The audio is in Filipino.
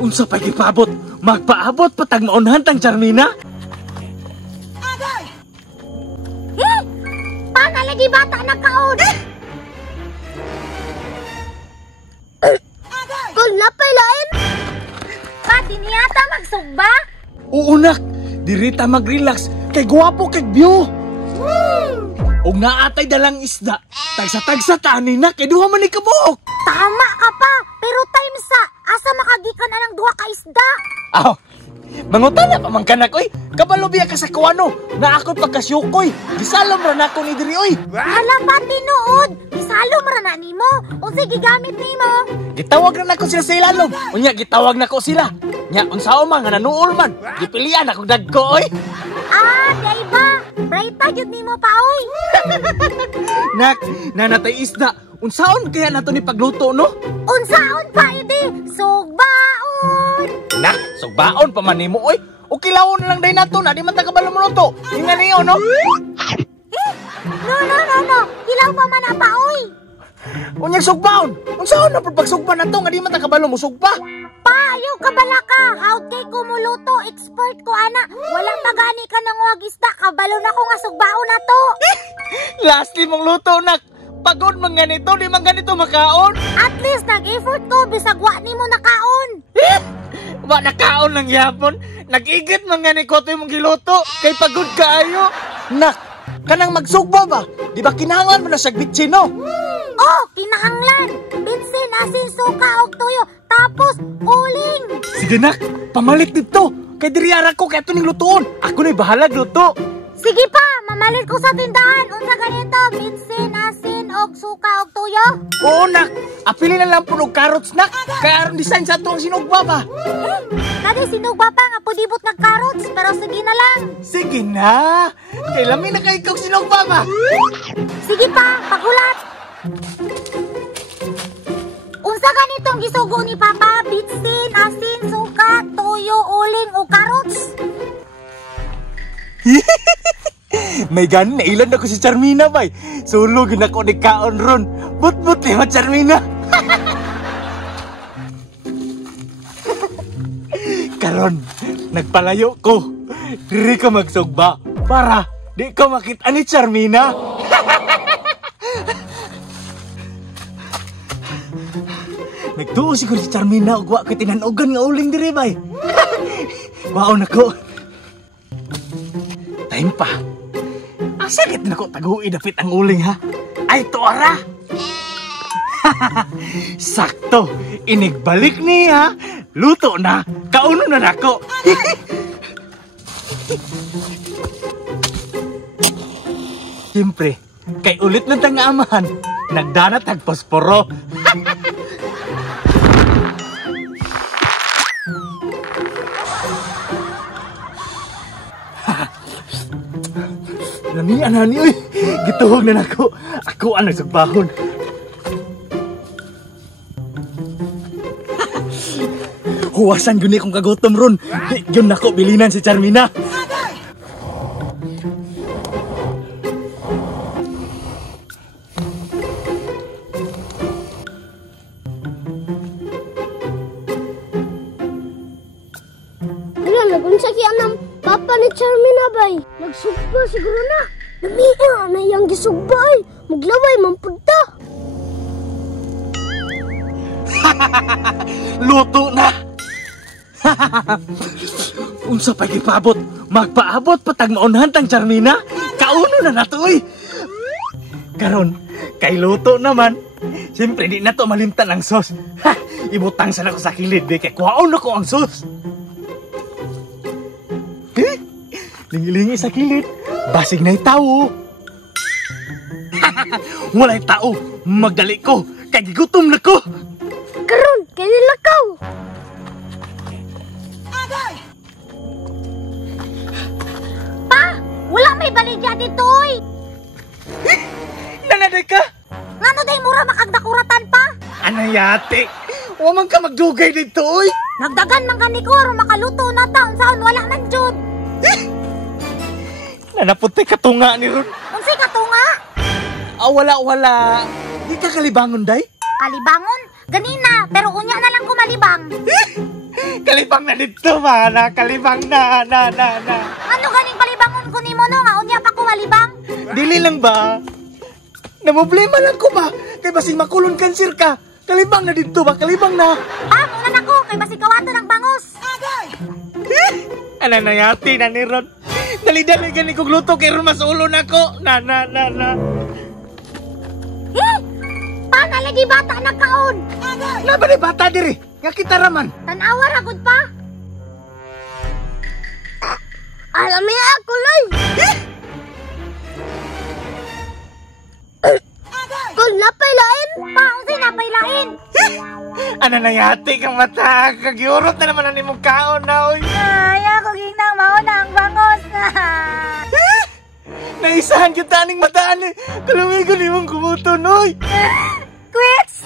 Unsa pa gipabot? Magpaabot patag maunhan tang Charmina? Agay! Paano lagi bata nagkaon? Kung napay lain? Pati niyata magsugba? Oo nak, dirita mag-relax kay guwapo kay view. Og naatay dalang isda, tagsa-tagsa tani na kay duha man ni kabuok. Tama ka pa, pero time sa asa makagikan anang duha ka isda? Aw, mangutana pa man kanak oy. Kabalo biya ka sa kuwano, na ako pagkasyukoy. Gisalom ra nako ni diri oy. Hala pa tinuod, isalom ra na nimo. Unsa gigamit nimo? Gitawag na nako sila sa ilalom. Unya gitawag nako sila. Nya unsaon man nga nanuol man. Gipilian ako dagko oy. Ah, day ba? Brayta jud nimo pa oy. Nak, nanatay isda. Unsaon kaya nato ni pagluto no? Unsaon pa idi? Sugbaon. Nak, sugbaon pa man nimo oy. O kilawon na lang day nato na di man ta kabalo mo luto. Inga niyo no? No. Kilaw pa man pa oy. Unyang sugbaon. Unsaon na pag sugba nato nga di man ta kabalo mo sugba? Payo ka bala ka. How kay kumuluto, expert ko ana. Wala pagani ka nang wag isda, kabalo na ko nga sugbaon na to. Lastly mong luto nak. Pagod man ganito, di man ganito makaon. At least nag-effort ko bisag wa nimo nakaon. Wa nakaon lang yapon. Nag-igit man gani ko to imong giluto. Kay pagod kaayo. Nak, kanang magsugba ba? Di ba kinahanglan mo na siya bitsin no? Oh, kinahanglan. Binsin, asin, suka, og tuyo. Tapos, uling. Sige nak, pamalit dito. Kay diriyara ko kaya ito ning lutuon. Ako na'y bahala luto. Sige pa, mamalit ko sa tindahan. Unsa ganito, binsin, asin, og suka, og tuyo. Oo nak, apili na lang po ng carrots nak. Kaya aron design sa ito ang sinugba ba? Nadi sinugba pa nga pudibot ng carrots, pero sige na lang. Sige na. Kay lamin na kay ikaw sinugba ba? Sige pa, pagulat. Unsa ganitong gisugo ni Papa? Bitsin, asin, suka, tuyo, uling, o carrots? May ganin na ilan ako si Charmina bay. Sulog na ako ni Kaon ron. But-but ni Charmina. Karon, nagpalayo ko. Diri ka magsugba para di ka makita ni Charmina. Nagtuo siguro si Charmina ug wa ko tinanugan nga uling diri bay. Waon ako. Time pa. Asa git nako tagui dapit ang uling ha? Ay tuara. Sakto, inigbalik niya. Luto na, kauno na nako. Siyempre, kay ulit ng tangamahan, nagdanat ang posporo. Nani, uy! Gituhog na nako. Ako ang nagsagbahon. Huwasan yun kong kagutom ron. Yun nako bilinan si Charmina. Ano, nagunsa ki anang papa ni Charmina bay? Nagsugba siguro na. Namiya na iyang gisugba ay. Maglaway mampunta. Luto na! Unsa pa gipabot? Magpaabot patag maunhan tang Charmina? Kauno na nato oy. Karon, kay luto naman. Siyempre di na to malimtan ang sos. Ha! Ibutang sa nako sa kilid di kay kuhaon ako ang sos. Lingi-lingi sa kilid. Basig na'y tao. Walay tao. Magdali ko. Kay gigutom na ko. Karon, kay nilakaw. Agay! Pa! Wala may baligya dito oy. Nanaday ka? Ngano day mura makagdakuratan pa? Anayate. Huwag man ka magdugay dito oy. Nagdagan man kani ko aron makaluto na taon saon wala man jud. Nanaputi katunga ni Ron. Unsay katunga? Wala. Di ka kalibangon, day? Kalibangon? Ganina, pero unya na lang ko kalibang? Kalibang na dito ba? Kalibang na. Ano ganing palibangon ko nimo no nga unya pa ko malibang? Dili lang ba? Namoblema lang ko ba? Kay basing makulon cancer ka. Kalibang na dito ba? Kalibang na. Muna na ko kay basig kawato ng bangos. Ano na yati na ni Ron? Dali-dali gani kong luto kay Ron mas ulo na ko. Na. Paano lagi bata nagkaon? Na ba ni bata diri? Nga kita raman. Tanawa ragod pa. Alam niya ako, Loy. Kung napailain. Paunsi na pailain. Ano na yati kang mata? Kagiurot na naman ang imong kaon na, oy. Ay, ako ginang mauna ang bangos na. Naisahan kita aning mataan eh. Kalumigon imong kumuton, oy. Quits!